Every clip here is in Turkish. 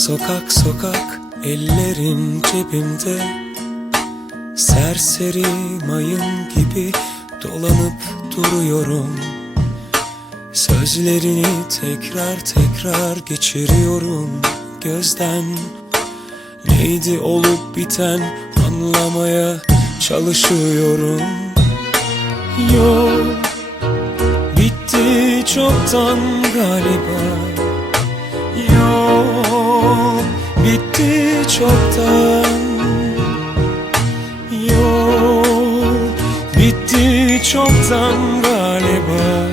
Sokak sokak ellerim cebimde. Serseri mayın gibi dolanıp duruyorum. Sözlerini tekrar tekrar geçiriyorum gözden. Neydi olup biten anlamaya çalışıyorum. Yok bitti çoktan galiba çoktan. Yok bitti çoktan galiba.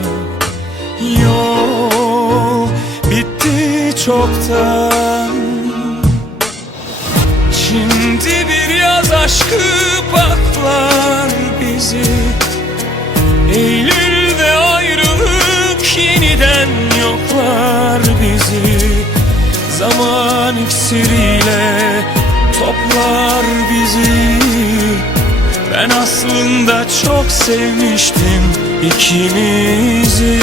Yok bitti çoktan. Şimdi bir yaz aşkı baklar bizi. Eylül'de ayrılık yeniden yoklar bizi. Zaman iksiriyle toplar bizi. Ben aslında çok sevmiştim ikimizi.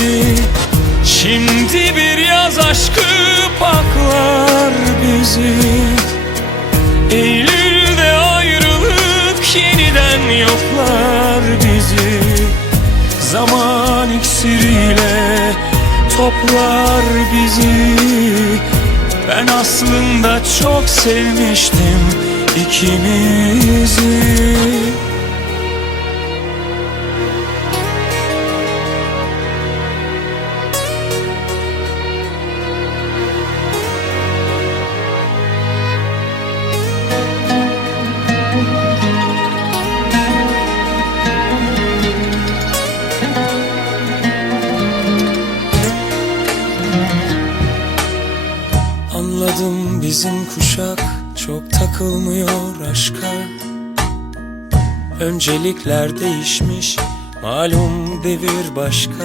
Şimdi bir yaz aşkı paklar bizi. Eylül'de ayrılık yeniden yoklar bizi. Zaman iksiriyle toplar bizi aslında çok sevmiştim ikimizi Anladım bizim kuşak çok takılmıyor aşka. Öncelikler değişmiş malum devir başka.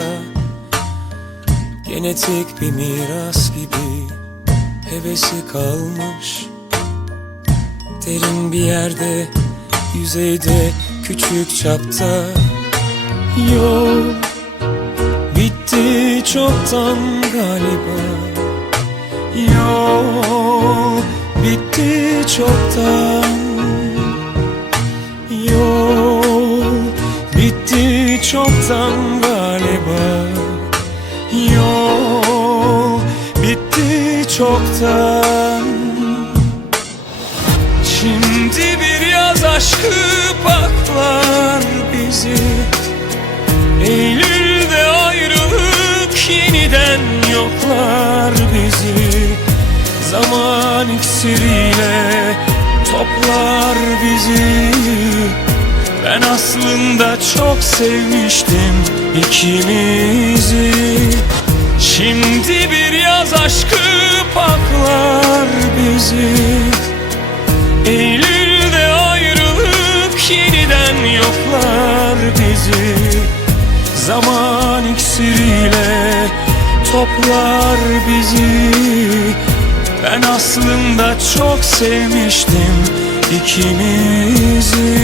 Genetik bir miras gibi hevesi kalmış. Derin bir yerde yüzeyde küçük çapta. Yok bitti çoktan galiba Yok bitti çoktan. Yok bitti çoktan galiba. Yok bitti çoktan. Şimdi bir yaz aşkı paklar bizi. Eylül'de ayrılık yeniden yoklar bizi Zaman iksiriyle toplar bizi. Ben aslında çok sevmiştim ikimizi. Şimdi bir yaz aşkı paklar bizi. Eylül'de ayrılık yeniden yoklar bizi. Zaman iksiriyle toplar bizi aslında çok sevmiştim ikimizi